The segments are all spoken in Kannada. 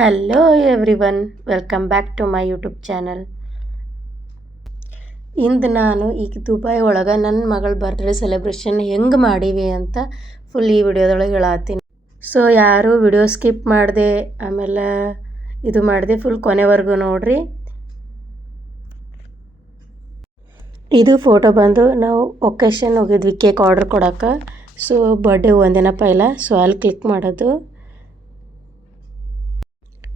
Hello everyone, welcome back to my YouTube channel. ಇಂದು ನಾನು ಈಗ ದುಬೈ ಒಳಗೆ ನನ್ನ ಮಗಳ ಬರ್ತ್ಡೇ ಸೆಲೆಬ್ರೇಷನ್ ಹೆಂಗೆ ಮಾಡೀವಿ ಅಂತ ಫುಲ್ ಈ ವಿಡಿಯೋದೊಳಗೆ ಹೇಳತ್ತೀನಿ. ಸೊ ಯಾರು ವಿಡಿಯೋ ಸ್ಕಿಪ್ ಮಾಡಿದೆ ಆಮೇಲೆ ಇದು ಮಾಡಿದೆ ಫುಲ್ ಕೊನೆವರೆಗೂ ನೋಡ್ರಿ. ಇದು ಫೋಟೋ ಬಂದು ನಾವು ಒಕೇಶನ್ ಹೋಗಿದ್ವಿ ಕೇಕ್ ಆರ್ಡ್ರ್ ಕೊಡೋಕೆ. ಸೊ ಬರ್ಡೇ ಒಂದಿನ ಪೈಲ ಸೊ ಅಲ್ಲಿ ಕ್ಲಿಕ್ ಮಾಡೋದು.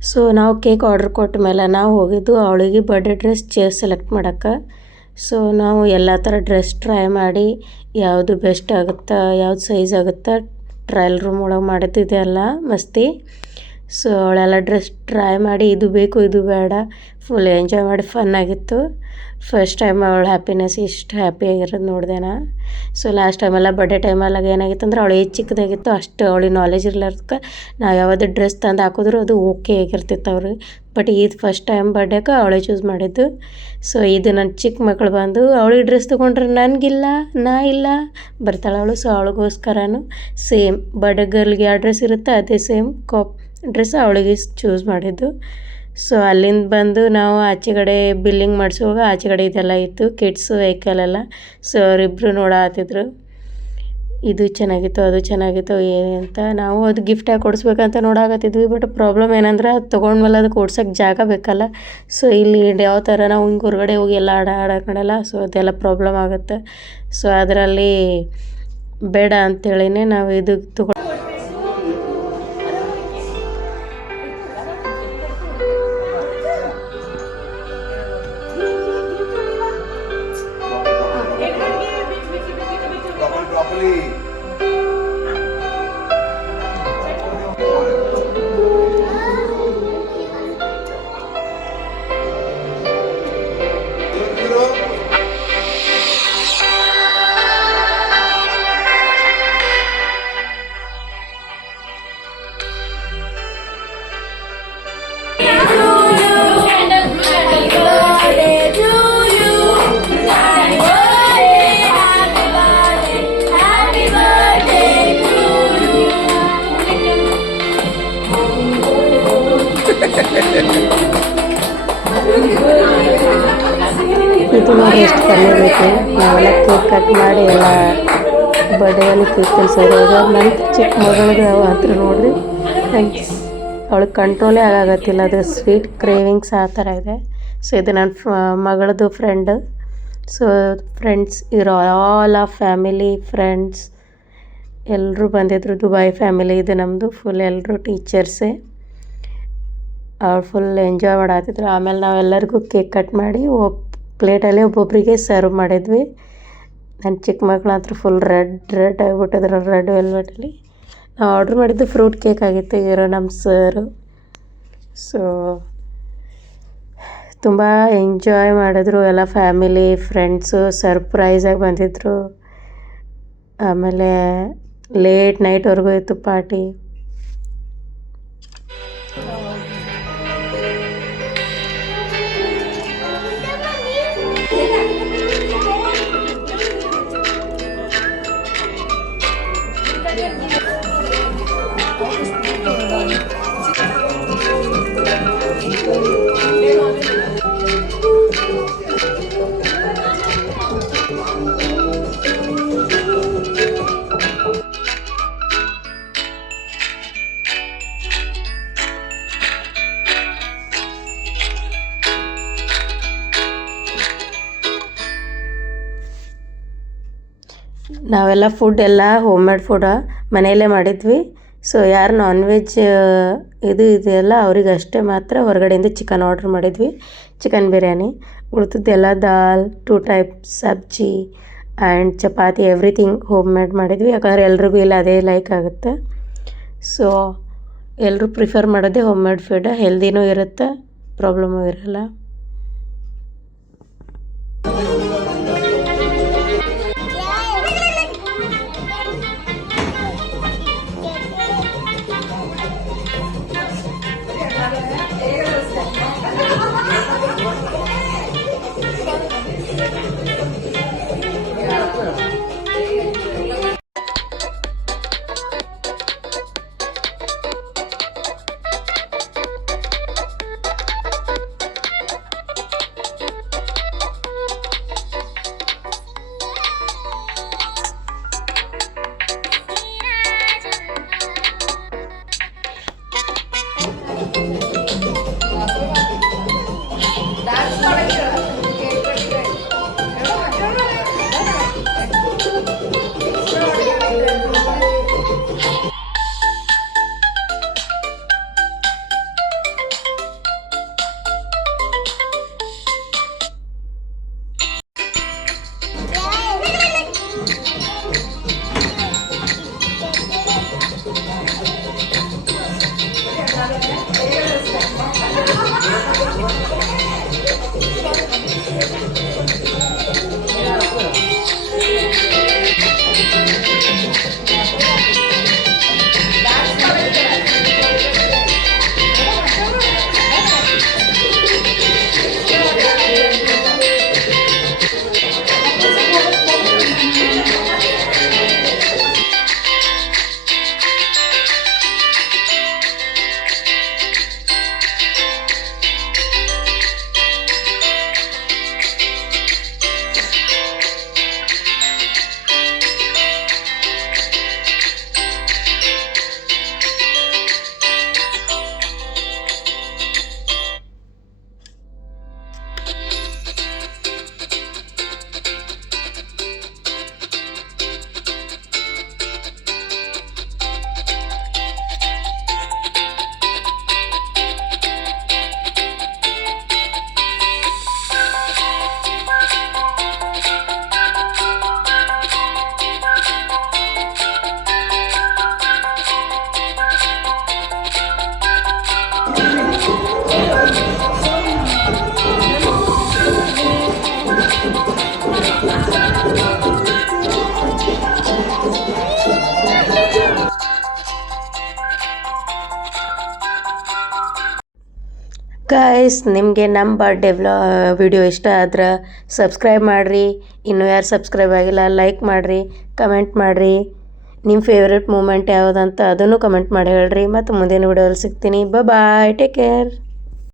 ಸೊ ನಾವು ಕೇಕ್ ಆರ್ಡ್ರ್ ಕೊಟ್ಟ ಮೇಲೆ ನಾವು ಹೋಗಿದ್ದು ಅವಳಿಗೆ ಬರ್ಡೇ ಡ್ರೆಸ್ ಸೆಲೆಕ್ಟ್ ಮಾಡೋಕ್ಕೆ. ಸೊ ನಾವು ಎಲ್ಲ ಥರ ಡ್ರೆಸ್ ಟ್ರೈ ಮಾಡಿ ಯಾವುದು ಬೆಸ್ಟ್ ಆಗುತ್ತಾ, ಯಾವ್ದು ಸೈಜ್ ಆಗುತ್ತಾ ಟ್ರಯಲ್ ರೂಮ್ ಒಳಗೆ ಮಾಡಿದ್ದಿದೆ ಎಲ್ಲ ಮಸ್ತಿ. ಸೊ ಅವಳೆಲ್ಲ ಡ್ರೆಸ್ ಟ್ರೈ ಮಾಡಿ ಇದು ಬೇಕು ಇದು ಬೇಡ ಫುಲ್ ಎಂಜಾಯ್ ಮಾಡಿ ಫನ್ ಆಗಿತ್ತು. ಫಸ್ಟ್ ಟೈಮ್ ಅವಳ ಹ್ಯಾಪಿನೆಸ್ ಇಷ್ಟು ಹ್ಯಾಪಿಯಾಗಿರೋದು ನೋಡಿದೆ ನಾ. ಸೊ ಲಾಸ್ಟ್ ಟೈಮೆಲ್ಲ ಬರ್ಡೇ ಟೈಮಲ್ಲಾಗ ಏನಾಗಿತ್ತು ಅಂದ್ರೆ ಅವಳು ಏಜ್ ಚಿಕ್ಕದಾಗಿತ್ತು, ಅಷ್ಟು ಅವಳಿಗೆ ನಾಲೆಜ್ ಇರ್ಲಾರ್ದಕ್ಕೆ ನಾವು ಯಾವುದೇ ಡ್ರೆಸ್ ತಂದು ಹಾಕಿದ್ರು ಅದು ಓಕೆ ಆಗಿರ್ತಿತ್ತು ಅವ್ರಿಗೆ. ಬಟ್ ಇದು ಫಸ್ಟ್ ಟೈಮ್ ಬರ್ಡೇಗೆ ಅವಳೇ ಚೂಸ್ ಮಾಡಿದ್ದು. ಸೊ ಇದು ನನ್ನ ಚಿಕ್ಕ ಮಕ್ಕಳು ಬಂದು ಅವಳಿಗೆ ಡ್ರೆಸ್ ತೊಗೊಂಡ್ರೆ ನನಗಿಲ್ಲ, ನಾ ಇಲ್ಲ ಬರ್ತಾಳೆ ಅವಳು. ಸೊ ಅವಳಿಗೋಸ್ಕರನೂ ಸೇಮ್ ಬರ್ಡೇ ಗರ್ಲ್ಗೆ ಯಾವ ಡ್ರೆಸ್ ಇರುತ್ತೆ ಅದೇ ಸೇಮ್ ಡ್ರೆಸ್ ಅವಳಿಗೆ ಚೂಸ್ ಮಾಡಿದ್ದು. ಸೊ ಅಲ್ಲಿಂದ ಬಂದು ನಾವು ಆಚೆ ಕಡೆ ಬಿಲ್ಲಿಂಗ್ ಮಾಡಿಸುವಾಗ ಆಚೆ ಕಡೆ ಇದೆಲ್ಲ ಇತ್ತು ಕಿಡ್ಸ್ ವೆಹಿಕಲ್ ಎಲ್ಲ. ಸೊ ಅವರಿಬ್ಬರು ನೋಡತ್ತಿದ್ರು ಇದು ಚೆನ್ನಾಗಿತ್ತು ಅದು ಚೆನ್ನಾಗಿತ್ತು ಅಂತ. ನಾವು ಅದು ಗಿಫ್ಟಾಗಿ ಕೊಡಿಸ್ಬೇಕಂತ ನೋಡಾಕತ್ತಿದ್ವಿ. ಬಟ್ ಪ್ರಾಬ್ಲಮ್ ಏನಂದ್ರೆ ಅದು ತೊಗೊಂಡ್ಮೇಲೆ ಅದು ಕೊಡ್ಸೋಕ್ಕೆ ಜಾಗ ಬೇಕಲ್ಲ. ಸೊ ಇಲ್ಲಿ ಯಾವ ಥರ ನಾವು ಹಿಂಗೆ ಹೊರಗಡೆ ಹೋಗಿ ಎಲ್ಲ ಆಡೋಕ್ಕಡಲ್ಲ. ಸೊ ಅದೆಲ್ಲ ಪ್ರಾಬ್ಲಮ್ ಆಗುತ್ತೆ. ಸೊ ಅದರಲ್ಲಿ ಬೇಡ ಅಂಥೇಳಿನೇ ನಾವು ಇದು ಇದು ನೋಡಿ ಎಷ್ಟು ಕಲಿಬೇಕು. ನಾವೆಲ್ಲ ಕೇಕ್ ಕಟ್ ಮಾಡಿ ಎಲ್ಲ ಬರ್ಡೇಯಲ್ಲಿ ಕೇಕ್ ಕಲಿಸೋದು. ನನ್ನ ಚಿಕ್ಕ ಮಗಳಿಗೆ ಹತ್ರ ನೋಡ್ರಿ ಅವಳಿಗೆ ಕಂಟ್ರೋಲೇ ಆಗಾಗತ್ತಿಲ್ಲ, ಅದು ಸ್ವೀಟ್ ಕ್ರೇವಿಂಗ್ಸ್ ಆ ಥರ ಇದೆ. ಸೊ ಇದು ನನ್ನ ಮಗಳದು ಫ್ರೆಂಡ್. ಸೊ ಫ್ರೆಂಡ್ಸ್ ಇರೋ ಆಲ್ ಆಫ್ ಫ್ಯಾಮಿಲಿ ಫ್ರೆಂಡ್ಸ್ ಎಲ್ಲರೂ ಬಂದಿದ್ರು. ದುಬೈ ಫ್ಯಾಮಿಲಿ ಇದು ನಮ್ಮದು ಫುಲ್ ಎಲ್ಲರೂ ಟೀಚರ್ಸೇ. ಅವ್ರು ಫುಲ್ ಎಂಜಾಯ್ ಮಾಡತ್ತಿದ್ರು. ಆಮೇಲೆ ನಾವೆಲ್ಲರಿಗೂ ಕೇಕ್ ಕಟ್ ಮಾಡಿ ಪ್ಲೇಟಲ್ಲಿ ಒಬ್ಬೊಬ್ಬರಿಗೆ ಸರ್ವ್ ಮಾಡಿದ್ವಿ. ನನ್ನ ಚಿಕ್ಕ ಮಕ್ಳು ಹತ್ರ ಫುಲ್ ರೆಡ್ ಆಗಿಬಿಟ್ಟಿದ್ರು ರೆಡ್ ವೆಲ್ವೆಟಲ್ಲಿ. ನಾವು ಆರ್ಡ್ರ್ ಮಾಡಿದ್ದು ಫ್ರೂಟ್ ಕೇಕ್ ಆಗಿತ್ತು ಇರೋ ನಮ್ಮ ಸರು. ಸೊ ತುಂಬ ಎಂಜಾಯ್ ಮಾಡಿದ್ರು ಎಲ್ಲ ಫ್ಯಾಮಿಲಿ ಫ್ರೆಂಡ್ಸು. ಸರ್ಪ್ರೈಸಾಗಿ ಬಂದಿದ್ದರು. ಆಮೇಲೆ ಲೇಟ್ ನೈಟ್ವರೆಗೂ ಇತ್ತು ಪಾರ್ಟಿ. ನಾವೆಲ್ಲ ಫುಡ್ ಎಲ್ಲ ಹೋಮ್ ಮೇಡ್ ಫುಡ್ ಮನೆಯಲ್ಲೇ ಮಾಡಿದ್ವಿ. ಸೊ ಯಾರು ನಾನ್ ವೆಜ್ ಇದು ಇದೆಲ್ಲ ಅವ್ರಿಗೆ ಅಷ್ಟೇ ಮಾತ್ರ ಹೊರಗಡೆಯಿಂದ ಚಿಕನ್ ಆರ್ಡ್ರ್ ಮಾಡಿದ್ವಿ, ಚಿಕನ್ ಬಿರಿಯಾನಿ. ಉಳಿದದ್ದೆಲ್ಲ ದಾಲ್ 2 ಟೈಪ್ ಸಬ್ಜಿ ಆ್ಯಂಡ್ ಚಪಾತಿ ಎವ್ರಿಥಿಂಗ್ ಹೋಮ್ ಮೇಡ್ ಮಾಡಿದ್ವಿ. ಯಾಕಂದರೆ ಎಲ್ರಿಗೂ ಇಲ್ಲ ಅದೇ ಲೈಕ್ ಆಗುತ್ತೆ. ಸೊ ಎಲ್ಲರೂ ಪ್ರಿಫರ್ ಮಾಡೋದೇ ಹೋಮ್ ಮೇಡ್ ಫುಡ್. ಹೆಲ್ದಿನೂ ಇರುತ್ತೆ, ಪ್ರಾಬ್ಲಮೂ ಇರೋಲ್ಲ. ಗೈಸ್, ನಿಮಗೆ ನಮ್ಮ ಬರ್ಡೇ ವಿಡಿಯೋ ಇಷ್ಟ ಆದ್ರೆ ಸಬ್ಸ್ಕ್ರೈಬ್ ಮಾಡಿರಿ. ಇನ್ನೂ ಯಾರು ಸಬ್ಸ್ಕ್ರೈಬ್ ಆಗಿಲ್ಲ ಲೈಕ್ ಮಾಡಿರಿ, ಕಮೆಂಟ್ ಮಾಡಿರಿ. ನಿಮ್ಮ ಫೇವ್ರೆಟ್ ಮೂಮೆಂಟ್ ಯಾವುದಂತ ಅದನ್ನು ಕಮೆಂಟ್ ಮಾಡಿ ಹೇಳ್ರಿ. ಮತ್ತು ಮುಂದಿನ ವಿಡಿಯೋದಲ್ಲಿ ಸಿಗ್ತೀನಿ. ಬಾಯ್, ಟೇಕ್ ಕೇರ್.